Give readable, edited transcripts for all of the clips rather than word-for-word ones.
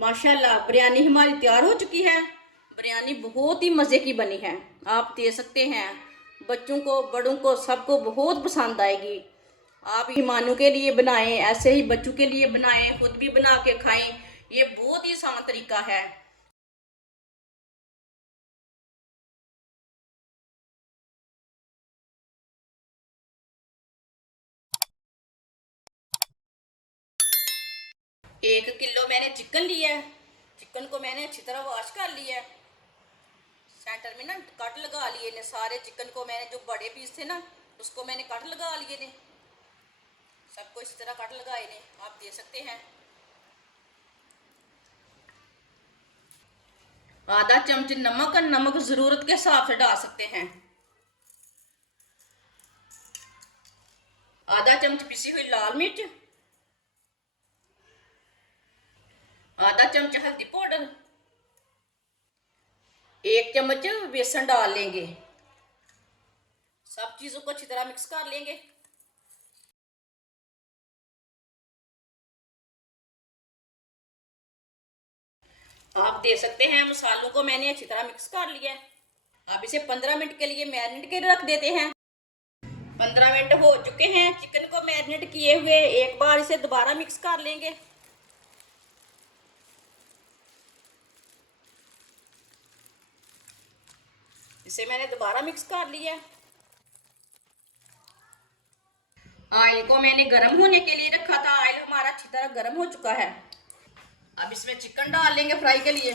माशाल्लाह बिरयानी हमारी तैयार हो चुकी है। बिरयानी बहुत ही मज़े की बनी है, आप दे सकते हैं। बच्चों को बड़ों को सबको बहुत पसंद आएगी। आप मेहमानों के लिए बनाएं, ऐसे ही बच्चों के लिए बनाएं, खुद भी बना के खाएं। ये बहुत ही आसान तरीका है। एक किलो मैंने चिकन लिया है। चिकन को मैंने अच्छी तरह वॉश कर लिया है। सेंटर में ना कट लगा लिए ने सारे चिकन को। मैंने जो बड़े पीस थे ना उसको मैंने कट लगा लिए ने। सबको इस तरह कट लगाए ने, आप दे सकते हैं। आधा चम्मच नमक, और नमक जरूरत के हिसाब से डाल सकते हैं। आधा चम्मच पिसी हुई लाल मिर्च, आधा चम्मच हल्दी पाउडर, एक चम्मच बेसन डाल लेंगे। सब चीजों को अच्छी तरह मिक्स कर लेंगे। आप दे सकते हैं। मसालों को मैंने अच्छी तरह मिक्स कर लिया है। अब इसे 15 मिनट के लिए मैरिनेट के रख देते हैं। 15 मिनट हो चुके हैं चिकन को मैरिनेट किए हुए। एक बार इसे दोबारा मिक्स कर लेंगे। इसे मैंने दोबारा मिक्स कर लिया। ऑयल को मैंने गर्म होने के लिए रखा था। ऑयल हमारा अच्छी तरह गर्म हो चुका है। अब इसमें चिकन डाल लेंगे फ्राई के लिए।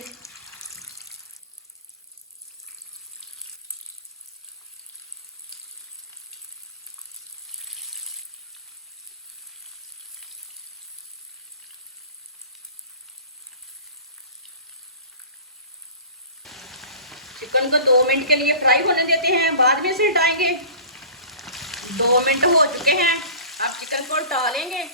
चिकन को 2 मिनट के लिए फ्राई होने देते हैं, बाद में इसे हटाएंगे। 2 मिनट हो चुके हैं। अब चिकन को डालेंगे।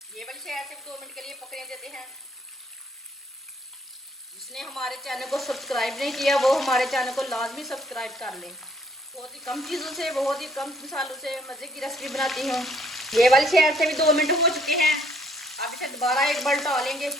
ये वाली से ऐसे 2 मिनट के लिए पकने देते हैं। जिसने हमारे चैनल को सब्सक्राइब नहीं किया वो हमारे चैनल को लाजमी सब्सक्राइब कर लें। बहुत ही कम चीज़ों से, बहुत ही कम मसालों से मज़े की रेसिपी बनाती हूँ। ये वाली से ऐसे भी 2 मिनट हो चुके हैं। अब इसे दोबारा एक बार डालेंगे।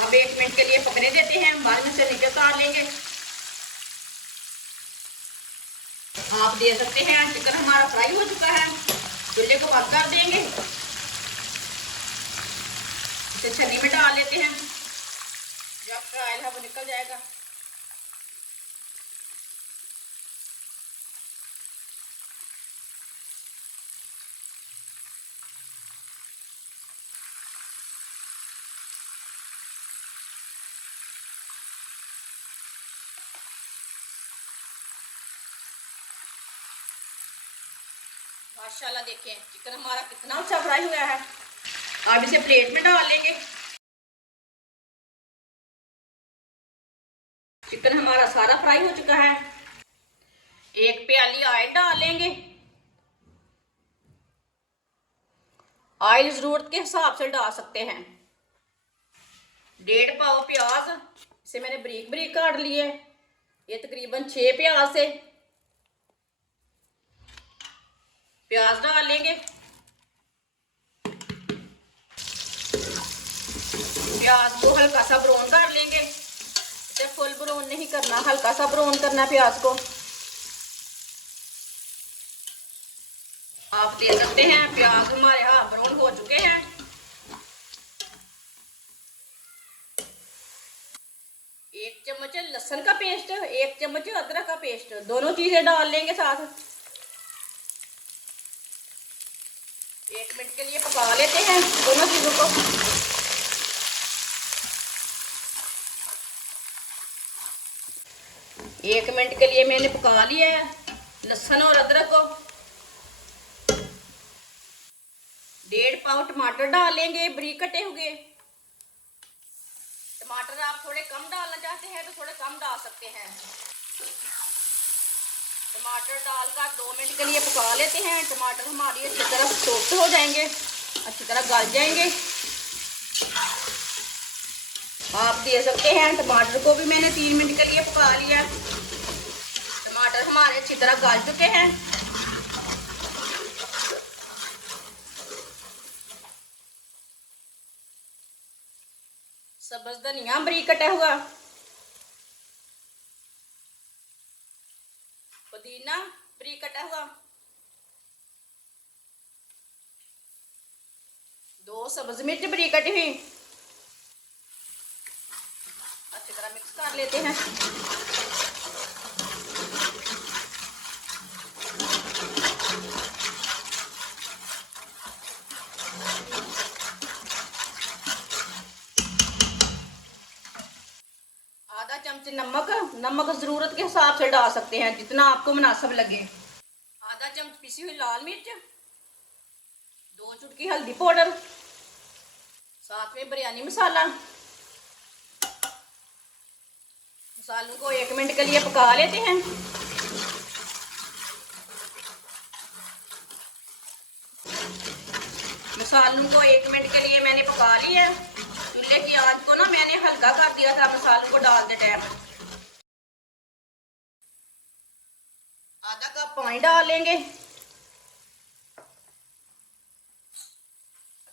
अब 1 मिनट के लिए पकने देते हैं, बाद में से नीचे उतार लेंगे। आप दे सकते हैं। चिकन हमारा फ्राई हो चुका है। चूल्हे को बंद कर देंगे। इसे छन्नी में डाल लेते हैं। जो एक्स्ट्रा ऑयल है वो निकल जाएगा। माशाल्लाह देखें चिकन हमारा कितना अच्छा फ्राई हुआ है। अब इसे प्लेट में डाल लेंगे। चिकन हमारा सारा फ्राई हो चुका है। एक प्याली ऑयल डाल लेंगे। ऑयल जरूरत के हिसाब से डाल सकते हैं। 1.5 पाव प्याज, इसे मैंने बारीक बारीक काट लिए। ये तकरीबन 6 प्याज से। प्याज डाल लेंगे। प्याज को हल्का सा ब्राउन कर लेंगे। इसे फुल ब्राउन नहीं करना, हल्का सा ब्राउन करना प्याज को। आप देख सकते हैं प्याज हमारे यहाँ ब्राउन हो चुके हैं। एक चम्मच लहसुन का पेस्ट, 1 चम्मच अदरक का पेस्ट, दोनों चीजें डाल लेंगे साथ। 1 मिनट के लिए पका लेते हैं दोनों चीजों को। 1 मिनट के लिए मैंने पका लिया है। लहसुन और अदरक को 1.5 पाव टमाटर डालेंगे बारीक कटे हुए। टमाटर आप थोड़े कम डालना चाहते हैं तो थोड़े कम डाल सकते हैं। टमाटर डालकर 2 मिनट के लिए पका लेते हैं। टमाटर हमारी अच्छी तरह सॉफ्ट हो जाएंगे, अच्छी तरह गल जाएंगे। आप दे सकते हैं टमाटर को भी मैंने 3 मिनट के लिए पका लिया। टमाटर हमारे अच्छी तरह गल चुके हैं। सब्ज धनिया बारीक कटा हुआ, पुदीना बारीक कटा हुआ, 2 सब्ज मिर्च बारीक कटी हुई। अच्छी तरह मिक्स कर लेते हैं। आधा चमच नमक जरूरत के हिसाब से डाल सकते हैं, जितना आपको मुनासिब लगे। आधा चम्मच पिसी हुई लाल मिर्च, 2 चुटकी हल्दी पाउडर, साथ में बिरयानी मसाला। मसालों को 1 मिनट के लिए पका लेते हैं। मसालों को 1 मिनट के लिए मैंने पका लिया है। चूल्हे की आंच को ना मैंने हल्का कर दिया था मसालों को डालते टाइम। आधा कप पानी डाल लेंगे।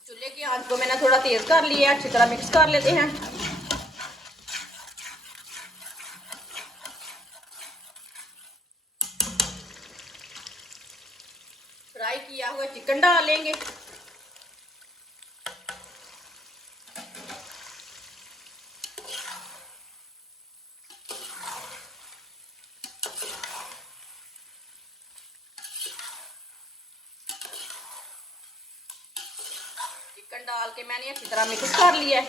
चूल्हे की आंच को मैंने थोड़ा तेज कर लिया, अच्छी तरह मिक्स कर लेते हैं। फ्राई किया हुआ चिकन डाल लेंगे। चिकन डाल के मैंने अच्छी तरह मिक्स कर लिया है।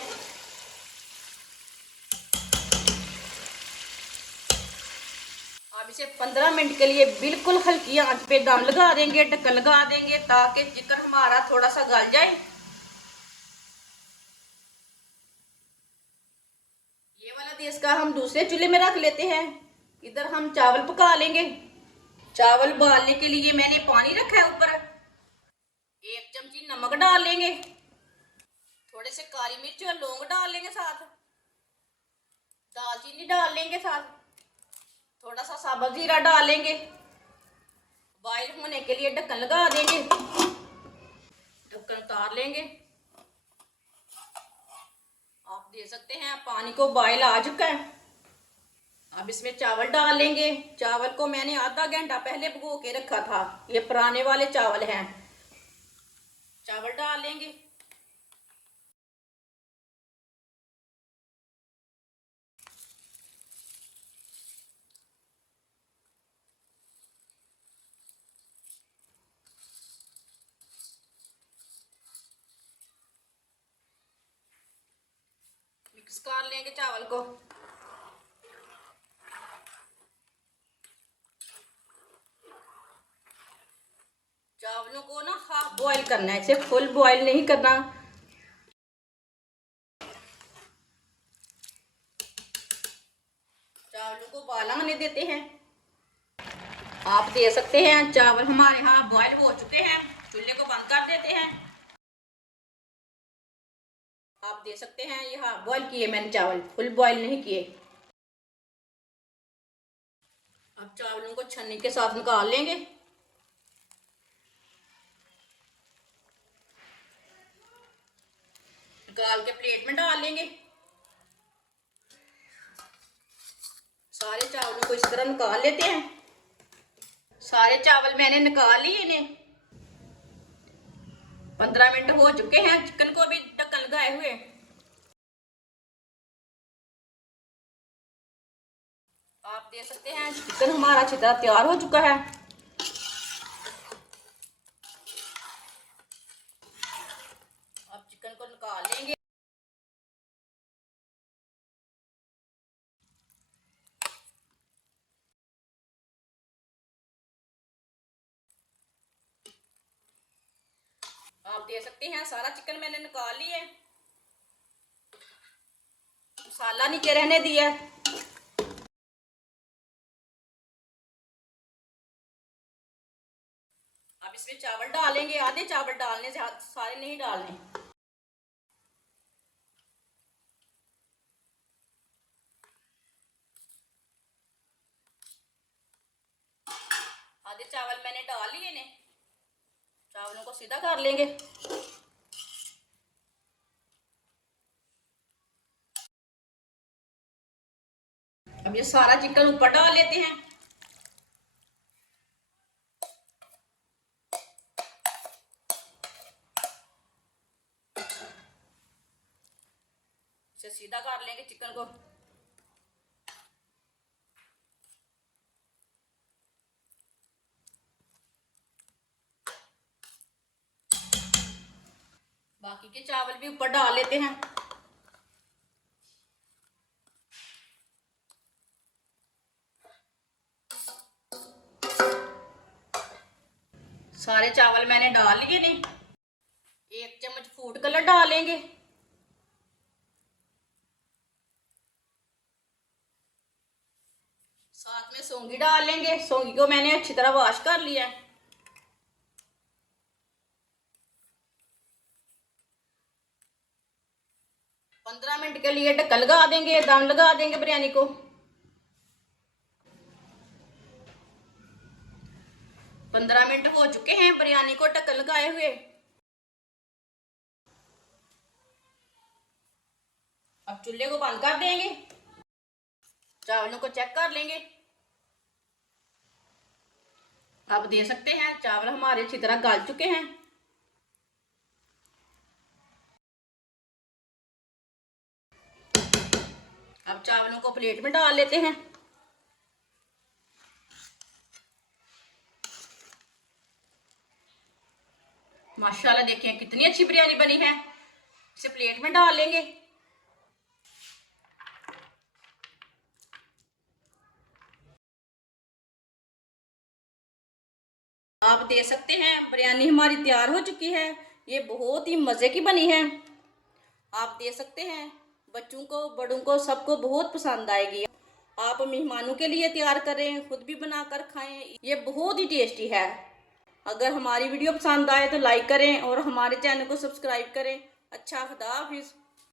अब इसे 15 मिनट के लिए बिल्कुल हल्की आंच पे दम लगा देंगे, ढक्कन लगा देंगे, ताकि चिकन हमारा थोड़ा सा गल जाए। ये वाला देश का हम दूसरे चूल्हे में रख लेते हैं। इधर हम चावल पका लेंगे। चावल उबालने के लिए मैंने पानी रखा है ऊपर। 1 चमची नमक डाल लेंगे, थोड़े से काली मिर्च और लौंग डाल लेंगे, साथ दालचीनी डाल लेंगे, साथ थोड़ा सा साबुत जीरा डाल लेंगे। बॉईल होने के लिए ढक्कन लगा देंगे, ढक्कन उतार लेंगे। आप दे सकते हैं पानी को बॉईल आ चुका है। अब इसमें चावल डाल लेंगे। चावल को मैंने आधा घंटा पहले भिगो के रखा था, ये पुराने वाले चावल हैं। चावल डाल लेंगे। मिक्स कर लेंगे चावल को। चावलों को ना हाफ बॉईल करना है, इसे फुल बॉईल नहीं करना। चावलों को उबाल आने देते हैं। आप दे सकते हैं चावल हमारे हाफ बॉईल हो चुके हैं। चूल्हे को बंद कर देते हैं। आप दे सकते हैं ये हाफ बॉईल किए मैंने चावल, फुल बॉईल नहीं किए। अब चावलों को छन्नी के साथ निकाल लेंगे। निकाल के प्लेट में डाल लेंगे। सारे चावलों को इस तरह निकाल लेते हैं। सारे चावल मैंने निकाल लिए इन्हें। 15 मिनट हो चुके हैं, चिकन को भी ढक्कन लगाए हुए। आप दे सकते हैं चिकन हमारा अच्छी तरह तैयार हो चुका है। आप चिकन को निकाल लेंगे। आप देख सकते हैं सारा चिकन मैंने निकाल लिया है, मसाला नीचे रहने दिया। अब इसमें चावल डालेंगे, आधे चावल डालने से, सारे नहीं डालने। आधे चावल मैंने डाल लिए ने, चावलों को सीधा कर लेंगे। अब ये सारा चिकन ऊपर डाल लेते हैं। इसे सीधा कर लेंगे चिकन को। बाकी के चावल भी ऊपर डाल लेते हैं। सारे चावल मैंने डाल लिए ने। 1 चम्मच फूड कलर डालेंगे। साथ में सौंगी डाल लेंगे। सौंगी को मैंने अच्छी तरह वॉश कर लिया है। पंद्रह मिनट के लिए ढक्कन लगा देंगे, दम लगा देंगे बिरयानी को। 15 मिनट हो चुके हैं बिरयानी को ढक्कन लगाए हुए। अब चूल्हे को बंद कर देंगे। चावलों को चेक कर लेंगे। आप देख सकते हैं चावल हमारे अच्छी तरह गल चुके हैं। अब चावलों को प्लेट में डाल लेते हैं। माशाल्लाह देखिए कितनी अच्छी बिरयानी बनी है। इसे प्लेट में डाल लेंगे। आप देख सकते हैं बिरयानी हमारी तैयार हो चुकी है। ये बहुत ही मज़े की बनी है। आप देख सकते हैं बच्चों को, बड़ों को, सबको बहुत पसंद आएगी। आप मेहमानों के लिए तैयार करें, खुद भी बनाकर खाएं। ये बहुत ही टेस्टी है। अगर हमारी वीडियो पसंद आए तो लाइक करें और हमारे चैनल को सब्सक्राइब करें। अच्छा, खुदा हाफिज़।